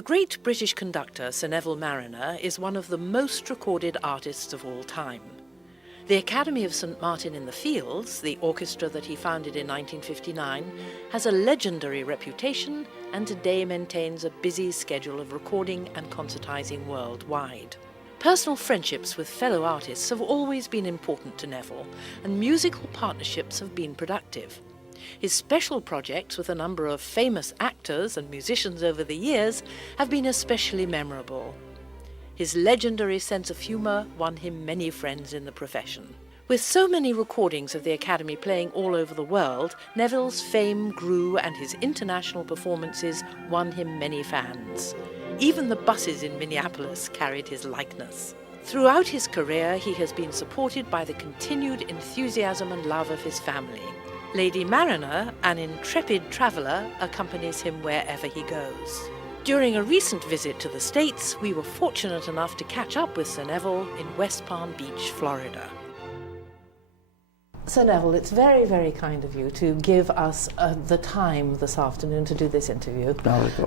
The great British conductor Sir Neville Marriner is one of the most recorded artists of all time. The Academy of St Martin in the Fields, the orchestra that he founded in 1959, has a legendary reputation and today maintains a busy schedule of recording and concertising worldwide. Personal friendships with fellow artists have always been important to Neville, and musical partnerships have been productive. His special projects with a number of famous actors and musicians over the years have been especially memorable. His legendary sense of humour won him many friends in the profession. With so many recordings of the Academy playing all over the world, Neville's fame grew and his international performances won him many fans. Even the buses in Minneapolis carried his likeness. Throughout his career, he has been supported by the continued enthusiasm and love of his family. Lady Marriner, an intrepid traveller, accompanies him wherever he goes. During a recent visit to the States, we were fortunate enough to catch up with Sir Neville in West Palm Beach, Florida. Sir Neville, it's very, very kind of you to give us the time this afternoon to do this interview.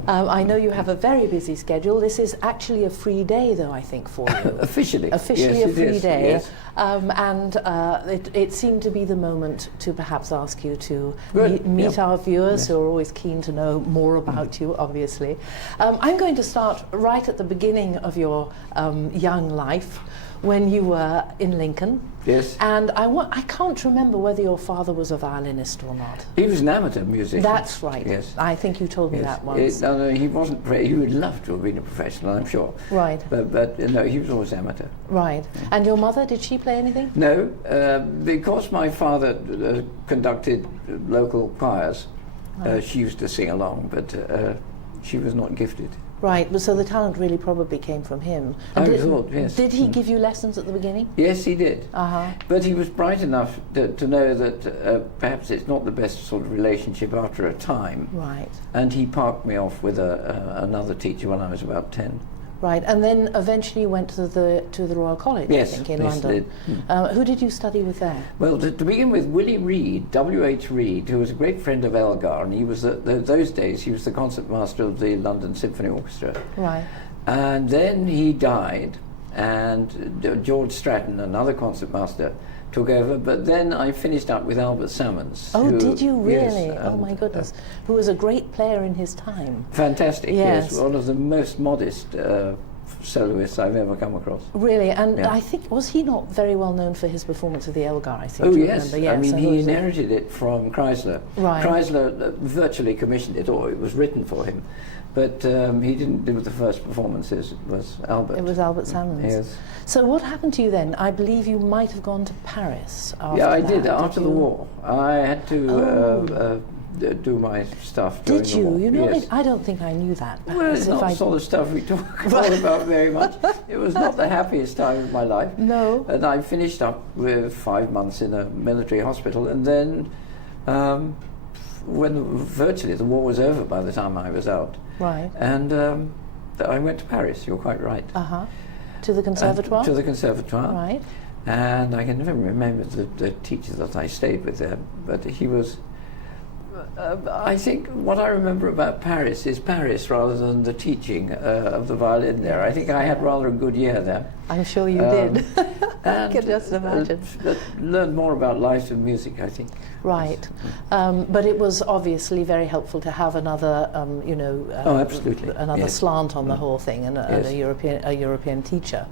I know you have a very busy schedule. This is actually a free day, though, I think, for you. Officially. Officially yes, a free day. Yes. It seemed to be the moment to perhaps ask you to meet yeah. our viewers, Yes. who are always keen to know more about you, obviously. I'm going to start right at the beginning of your young life, when you were in Lincoln. Yes. And I can't remember whether your father was a violinist or not. He was an amateur musician. That's right. Yes. I think you told me that once. No, he wasn't. He would love to have been a professional, I'm sure. Right. But no, he was always amateur. Right. Yeah. And your mother, did she play anything? No, because my father conducted local choirs. Right. She used to sing along, but she was not gifted. Right, but so the talent really probably came from him. And yes. Did he give you lessons at the beginning? Yes, he did. Uh-huh. But he was bright enough to know that perhaps it's not the best sort of relationship after a time. Right. And he parked me off with another teacher when I was about 10. Right, and then eventually you went to the Royal College, yes, I think, in London. Did. Who did you study with there? Well, to begin with, Willie Reed, W.H. Reed, who was a great friend of Elgar, and he was, those days, he was the concertmaster of the London Symphony Orchestra. Right. And then he died, and George Stratton, another concertmaster, took over, but then I finished up with Albert Salmons. Oh, did you really? Yes, oh my goodness. Who was a great player in his time. Fantastic, yes. One of the most modest soloists I've ever come across. Really, and I think, was he not very well known for his performance of the Elgar, I think? Oh yes, remember? Yes, I mean he inherited it from Chrysler. Right. Chrysler virtually commissioned it, or it was written for him. But he didn't do the first performances, it was Albert. It was Albert Salmons. Yes. So what happened to you then? I believe you might have gone to Paris after Yeah, I that. did, after the war. I had to do my stuff during the war. Did you? You know, yes. I don't think I knew that. Well, it's not the sort of stuff we talk about very much. It was not the happiest time of my life. No. And I finished up with 5 months in a military hospital, and then when virtually the war was over by the time I was out. Right. And I went to Paris, you're quite right. Uh-huh. To the Conservatoire? To the Conservatoire. Right. And I can never remember the teacher that I stayed with there, but he was... I think what I remember about Paris is Paris rather than the teaching of the violin there. I think I had rather a good year there. I'm sure you did. I can just imagine. Learned more about life and music, I think. Right. But it was obviously very helpful to have another, absolutely. another yes. slant on the whole thing, and yes. a European teacher.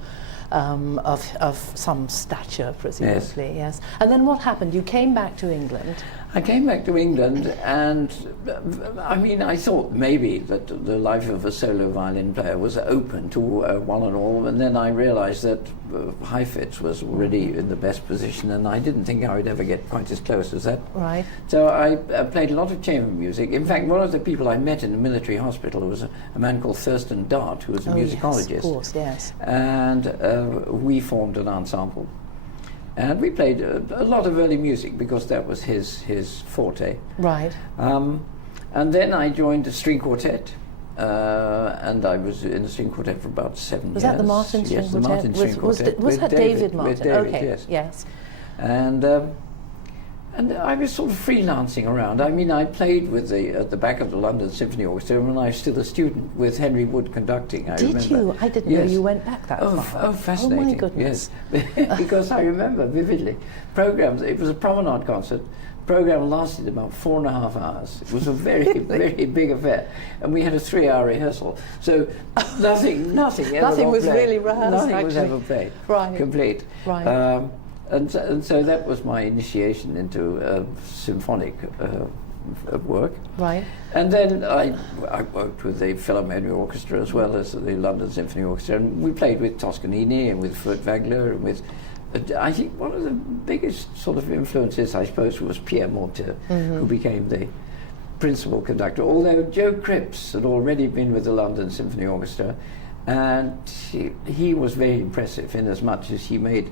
Of some stature, presumably, yes. And then what happened? You came back to England. I came back to England, and I mean, I thought maybe that the life of a solo violin player was open to one and all, and then I realized that Heifetz was already in the best position, and I didn't think I would ever get quite as close as that. Right. So I played a lot of chamber music. In fact, one of the people I met in the military hospital was a man called Thurston Dart, who was a musicologist. Yes, of course, yes. And we formed an ensemble. And we played a lot of early music because that was his forte. Right. And then I joined a string quartet, and I was in the string quartet for about 7 years. Was that the Martin string yes, quartet? The Martin string quartet. Was that David Martin? With David, okay. yes. Yes. And And I was sort of freelancing around. I mean, I played with at the back of the London Symphony Orchestra when I was still a student with Henry Wood conducting, I remember. Did you? I didn't know you went back that far. Oh, fascinating. Oh, my goodness. Yes. Because I remember vividly programs. It was a promenade concert. The program lasted about 4.5 hours. It was a very, very big affair. And we had a 3-hour rehearsal. So nothing ever Nothing was played. really rehearsed, Nothing was actually. ever played. Right. Complete. Right. And so that was my initiation into symphonic work. Right. And then I worked with the Philharmonic Orchestra as well as the London Symphony Orchestra. And we played with Toscanini and with Furtwängler and with... I think one of the biggest sort of influences, I suppose, was Pierre Monteux, who became the principal conductor, although Joe Cripps had already been with the London Symphony Orchestra, and he was very impressive in as much as he made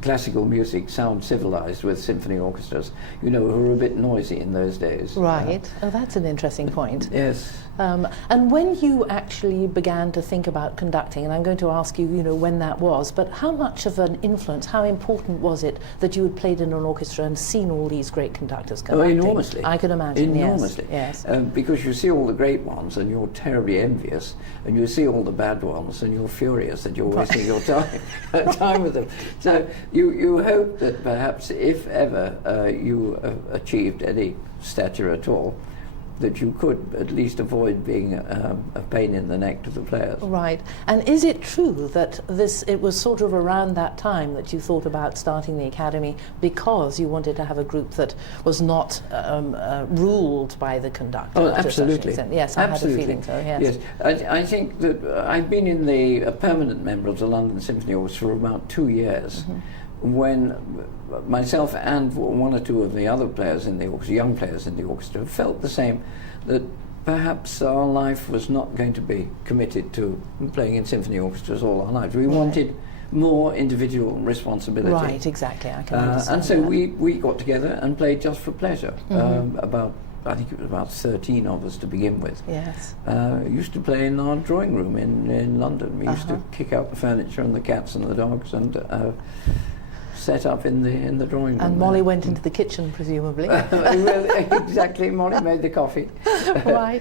classical music sound civilized with symphony orchestras, who were a bit noisy in those days. Right. Oh, that's an interesting point. Yes. And when you actually began to think about conducting, and I'm going to ask you, when that was, but how much of an influence, how important was it that you had played in an orchestra and seen all these great conductors conducting? Oh, enormously. I can imagine, enormously. Yes. Because you see all the great ones and you're terribly envious, and you see all the bad ones and you're furious that you're wasting your time with them. So you hope that perhaps if ever you achieved any stature at all, that you could at least avoid being a pain in the neck to the players. Right. And is it true that it was sort of around that time that you thought about starting the Academy because you wanted to have a group that was not ruled by the conductor? Oh, absolutely. Yes, I absolutely. had a feeling so, yes. I think that I've been a permanent member of the London Symphony Orchestra for about 2 years. When myself and one or two of the other players in the orchestra, young players in the orchestra, felt the same, that perhaps our life was not going to be committed to playing in symphony orchestras all our lives. We wanted more individual responsibility. Right, exactly, I can understand and so that. we got together and played just for pleasure. I think it was about 13 of us to begin with. Yes. Used to play in our drawing room in London. We used to kick out the furniture and the cats and the dogs and set up in the drawing room. And Molly went into the kitchen, presumably. Exactly, Molly made the coffee. Right.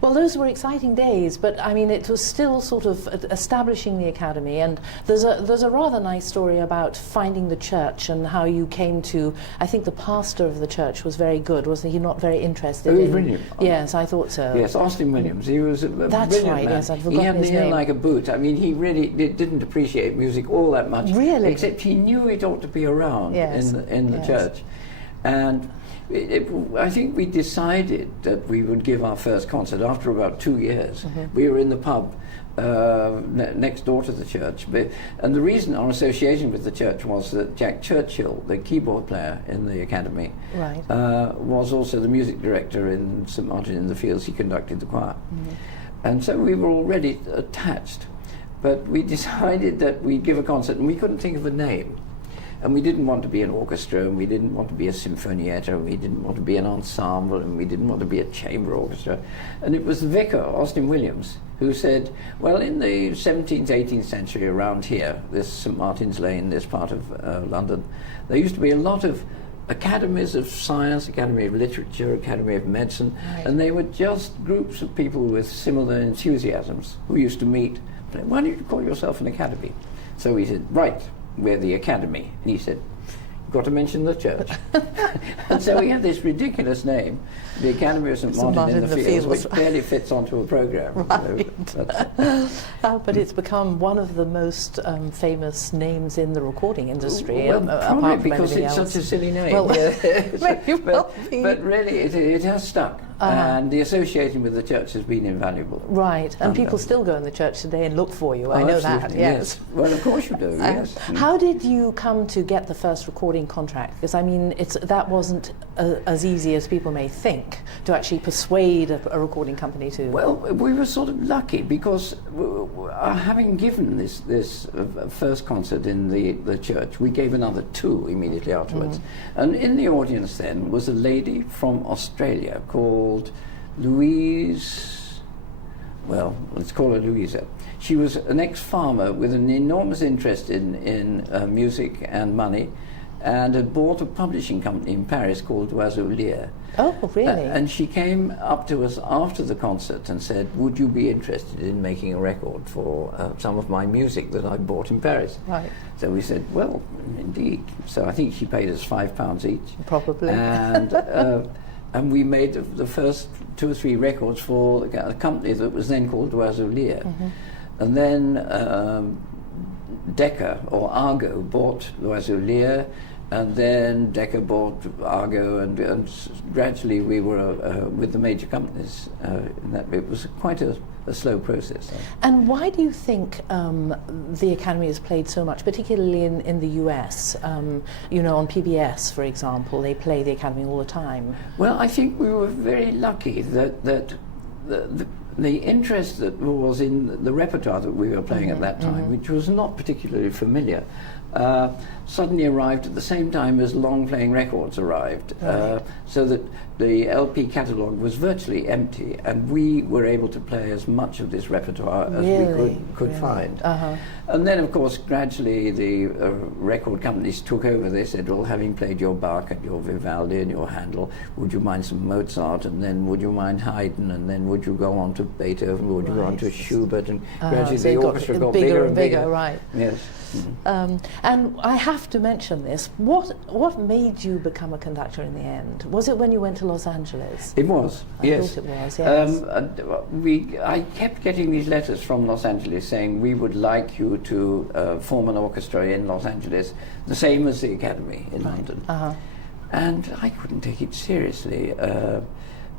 Well, those were exciting days, but I mean, it was still sort of establishing the Academy, and there's a rather nice story about finding the church and how you came to. I think the pastor of the church was very good, wasn't he? Not very interested. He was brilliant. Yes, I thought so. Yes, Austin Williams. He was a That's brilliant right. man. Yes, I'd he forgotten had his the ear name. like a boot. I mean, he really didn't appreciate music all that much. Really? Except he knew it ought to be around in the church, and. I think we decided that we would give our first concert after about 2 years. We were in the pub next door to the church. And the reason our association with the church was that Jack Churchill, the keyboard player in the Academy, was also the music director in St Martin in the Fields. He conducted the choir. And so we were already attached. But we decided that we'd give a concert, and we couldn't think of a name. And we didn't want to be an orchestra, and we didn't want to be a sinfonietta, and we didn't want to be an ensemble, and we didn't want to be a chamber orchestra. And it was the vicar, Austin Williams, who said, well, in the 17th, 18th century around here, this St Martin's Lane, this part of London, there used to be a lot of academies of science, academy of literature, academy of medicine, and they were just groups of people with similar enthusiasms who used to meet. Why don't you call yourself an academy? So we said, right. We're the Academy. And he said, you've got to mention the church. And so we had this ridiculous name, the Academy of St Martin in the Fields, which barely fits onto a programme. But it's become one of the most famous names in the recording industry. Well, probably apart from because it's else. such a silly name. Well, but really, it has stuck. And the association with the church has been invaluable. Right, and people still go in the church today and look for you. I know that, yes. Well, of course you do, yes. How did you come to get the first recording contract? Because, I mean, that wasn't as easy as people may think, to actually persuade a recording company to... Well, we were sort of lucky because having given this first concert in the church, we gave another 2 immediately afterwards. And in the audience then was a lady from Australia called Louise, well, let's call her Louisa. She was an ex-farmer with an enormous interest in music and money, and had bought a publishing company in Paris called Oiseau Lyre. Oh, really? And she came up to us after the concert and said, would you be interested in making a record for some of my music that I bought in Paris? Right. So we said, well, indeed. So I think she paid us £5 each. Probably. And we made the first 2 or 3 records for a company that was then called Oiseau Lyre. And then Decca, or Argo, bought Oiseau Lyre, and then Decca bought Argo, and gradually we were with the major companies. In that it was quite a slow process. And why do you think the Academy has played so much, particularly in the US? You know, on PBS, for example, they play the Academy all the time. Well, I think we were very lucky that the interest that was in the repertoire that we were playing at that time, which was not particularly familiar, suddenly arrived at the same time as long-playing records arrived, so that the LP catalogue was virtually empty, and we were able to play as much of this repertoire as we could find. And then, of course, gradually the record companies took over. They said, well, having played your Bach and your Vivaldi and your Handel, would you mind some Mozart, and then would you mind Haydn, and then would you go on to Beethoven, would you go on to Schubert, and gradually so the orchestra got bigger and bigger. Right. Yes. And I have to mention this. What made you become a conductor in the end? Was it when you went to Los Angeles? It was, I yes. thought it was, yes. I kept getting these letters from Los Angeles saying, we would like you to form an orchestra in Los Angeles, the same as the Academy in London. And I couldn't take it seriously.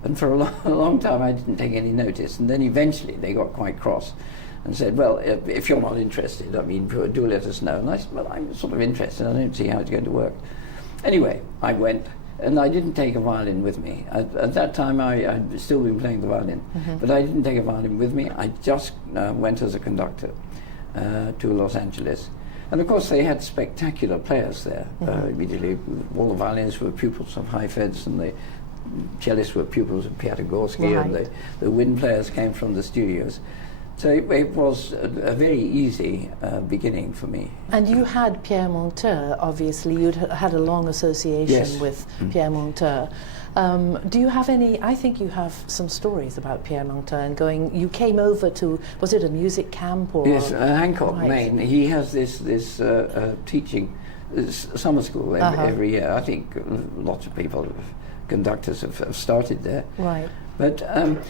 And for a long time I didn't take any notice. And then eventually they got quite cross and said, well, if you're not interested, I mean, do let us know. And I said, well, I'm sort of interested. I don't see how it's going to work. Anyway, I went, and I didn't take a violin with me. At that time, I'd still been playing the violin, but I didn't take a violin with me. I just went as a conductor to Los Angeles. And of course, they had spectacular players there. Immediately, all the violins were pupils of Heifetz, and the cellists were pupils of Piatigorsky, and the wind players came from the studios. So it was a very easy beginning for me. And you had Pierre Monteux, obviously. You'd had a long association with Pierre Monteux. Do you have any, I think you have some stories about Pierre Monteux and you came over to, was it a music camp? Or yes, Hancock, Maine. He has this teaching summer school every year. I think lots of people, conductors have started there. Right. But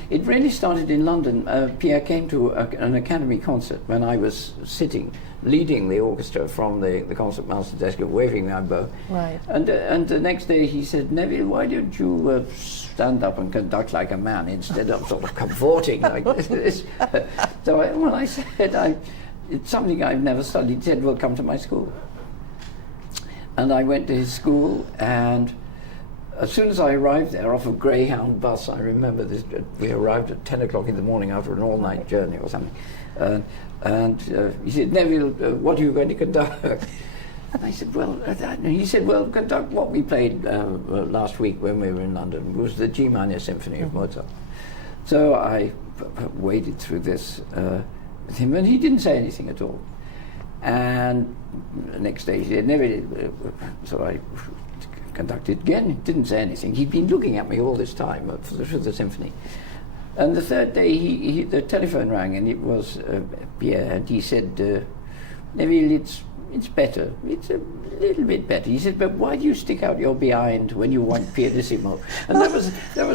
it really started in London. Pierre came to an Academy concert when I was sitting, leading the orchestra from the concertmaster's desk, waving my bow. Right. And the next day he said, Neville, why don't you stand up and conduct like a man instead of sort of cavorting like this? So when I said, it's something I've never studied, he said, well, come to my school. And I went to his school, and as soon as I arrived there off a Greyhound bus, I remember this, we arrived at 10 o'clock in the morning after an all-night journey or something. And he said, Neville, what are you going to conduct? And I said, well, he said, well, conduct what we played last week when we were in London. It was the G minor symphony of Mozart. So I waded through this with him, and he didn't say anything at all. And the next day he said, Neville, so I conducted again, didn't say anything. He'd been looking at me all this time for the symphony. And the third day, the telephone rang, and it was Pierre, and he said, Neville, it's better. It's a little bit better. He said, but why do you stick out your behind when you want pianissimo? And that was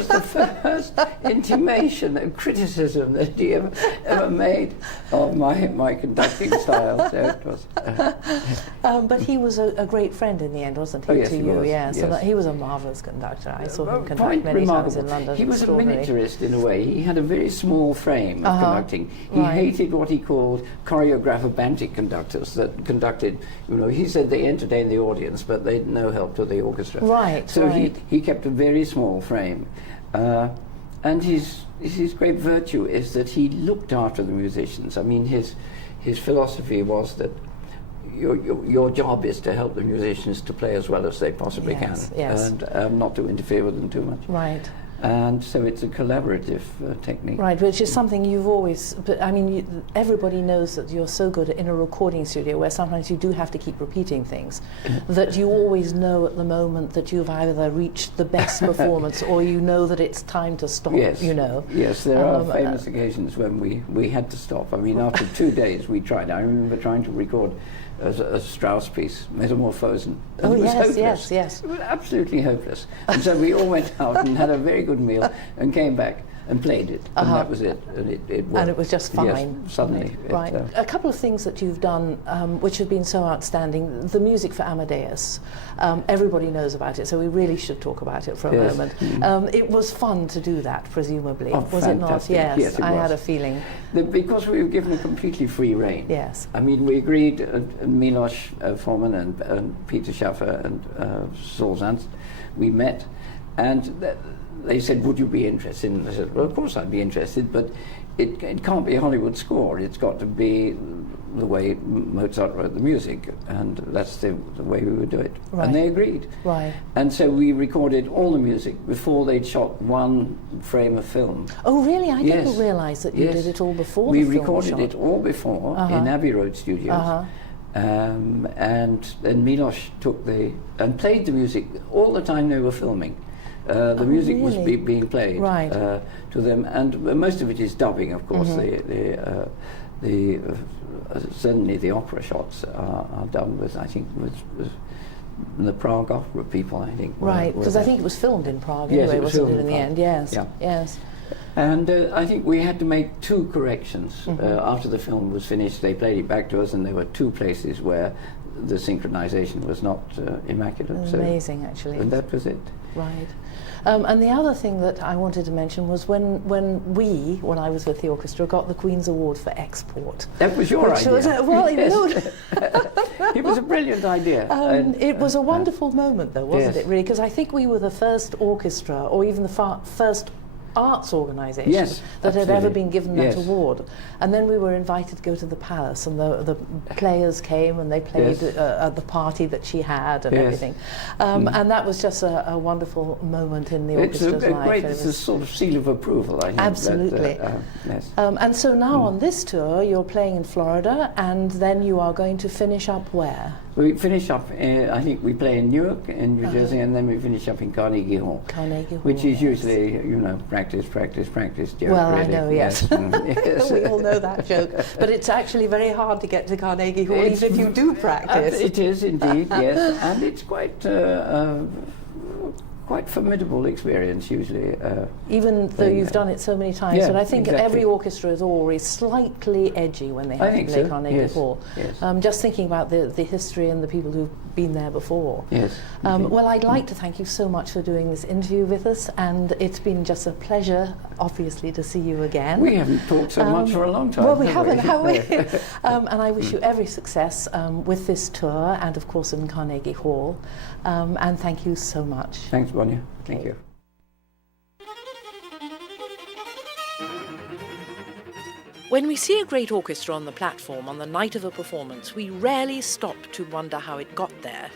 the first intimation of criticism that he ever made of my conducting style. So it was. But he was a great friend in the end, wasn't he? Oh, yes, to he you, was, yeah. So yes. he was a marvelous conductor. I saw him conduct Quite many remarkable. times in London. He was a miniaturist in a way. He had a very small frame of conducting. He hated what he called choreographobantic conductors that conducted. He said they entertained the audience, but they'd no help to the orchestra. Right. So he kept a very small frame, and his great virtue is that he looked after the musicians. I mean, his philosophy was that your job is to help the musicians to play as well as they possibly can, yes. and not to interfere with them too much. Right. And so it's a collaborative technique. Right, which is something you've always, but I mean, everybody knows that you're so good in a recording studio where sometimes you do have to keep repeating things, that you always know at the moment that you've either reached the best performance or you know that it's time to stop, Yes. you know. Yes, there are famous occasions when we had to stop. I mean, after 2 days we tried. I remember trying to record a Strauss piece, Metamorphosen. Oh, it was yes, hopeless. yes, yes. It was absolutely hopeless. And so we all went out and had a very good meal and came back and played it. And that was it. And it worked. And it was just fine. Yes, suddenly. Right. A couple of things that you've done which have been so outstanding. The music for Amadeus. Everybody knows about it, so we really should talk about it for a moment. It was fun to do that, presumably. Oh, was fantastic. it not? Yes, Yes, it I was. had a feeling. Because we were given a completely free rein. Yes. I mean, we agreed, Milos Forman and Peter Schaffer and Saul Zandt, we met, and they said, would you be interested? And I said, well, of course I'd be interested, but it can't be a Hollywood score. It's got to be the way Mozart wrote the music, and that's the way we would do it. Right. And they agreed. Right. And so we recorded all the music before they'd shot one frame of film. Oh, really? I Yes. didn't realise that you Yes. did it all before We the film recorded shot. it all before in Abbey Road Studios. And then Milos took and played the music all the time they were filming. The music was really? being played Right. to them, and most of it is dubbing, of course. Certainly the opera shots are done with, I think, with the Prague Opera people, I think. Right, were because I there. think it was filmed in Prague Yes, anyway, it was wasn't filmed it, in in the Prague. end? Yes, Yeah. yes. And I think we had to make 2 corrections. After the film was finished, they played it back to us, and there were 2 places where the synchronization was not immaculate. Amazing, actually. And that was it. Right. And the other thing that I wanted to mention was when I was with the orchestra, got the Queen's Award for Export. That was your Which idea. was, well, Yes. no, It was a brilliant idea. it was a wonderful moment, though, wasn't yes. it, really? Because I think we were the first orchestra, or even the first arts organisation Yes, that had ever absolutely. been given Yes. that award. And then we were invited to go to the palace, and the players came and they played Yes. at the party that she had and Yes. everything. And that was just a wonderful moment in the It's orchestra's life. great, It it's was- a sort of seal of approval, I think. Absolutely. Yes. and so now on this tour, you're playing in Florida, and then you are going to finish up where? We finish up, I think we play in Newark, in New Jersey, and then we finish up in Carnegie Hall. Carnegie Hall. Which is yes. usually, practice joke. Well, I really. know, yes. Yes. We all know that joke. But it's actually very hard to get to Carnegie Hall, It's- even if you do practice. It is indeed, yes, and it's quite formidable experience usually. Even though you've done it so many times. Yeah, But I think exactly. every orchestra is always slightly edgy when they I have to think play so, Carnegie yes, Hall. yes. Just thinking about the history and the people who've been there before. Yes. indeed. Well, I'd like to thank you so much for doing this interview with us, and it's been just a pleasure, obviously, to see you again. We haven't talked so much for a long time. Well, we have haven't, have we? No. And I wish you every success with this tour and, of course, in Carnegie Hall. And thank you so much. Thanks, Bonnie. Thank Okay. you. When we see a great orchestra on the platform on the night of a performance, we rarely stop to wonder how it got there.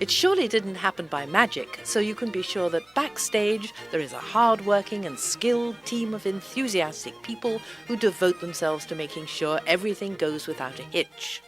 It surely didn't happen by magic, so you can be sure that backstage there is a hard-working and skilled team of enthusiastic people who devote themselves to making sure everything goes without a hitch.